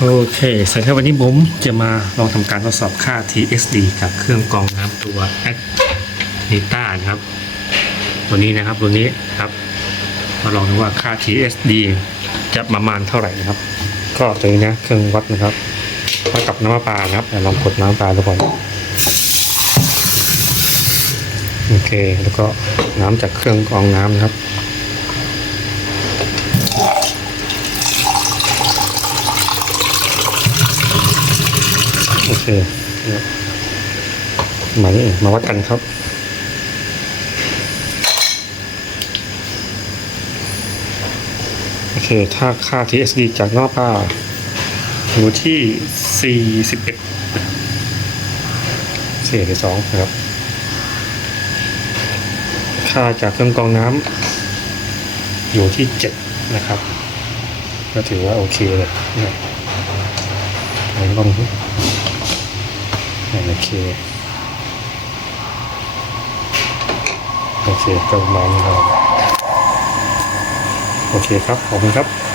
โอเคสวัสดีครับวันนี้ผมจะมาลองทำการทดสอบค่า TXD กับเครื่องกรองน้ำตัว a c n i t a นะครับ ตัวนี้นะครับตัวนี้ครับ มาลองดูว่าค่า TXD จะประมาณเท่าไหร่นะครับ ก็ตัวนี้นะเครื่องวัดนะครับวัดกับน้ำประปานะครับเดี๋ยวลองกดน้ำปลาดูก่อนโอเค แล้วก็น้ำจากเครื่องกรองน้ำนะครับ เคเนี่ยมานี่มาวัดกันครับโอเค ถ้าค่า TSD จากนอกผ้าอยู่ที่ 41 42นะครับ ค่าจากเครื่องกรองน้ำอยู่ที่ 7 นะครับ ก็ถือว่าโอเคเลยนะไหนลองดู โอเคโอเคก็ประมาณนี้ครับโอเคครับ ขอบคุณครับ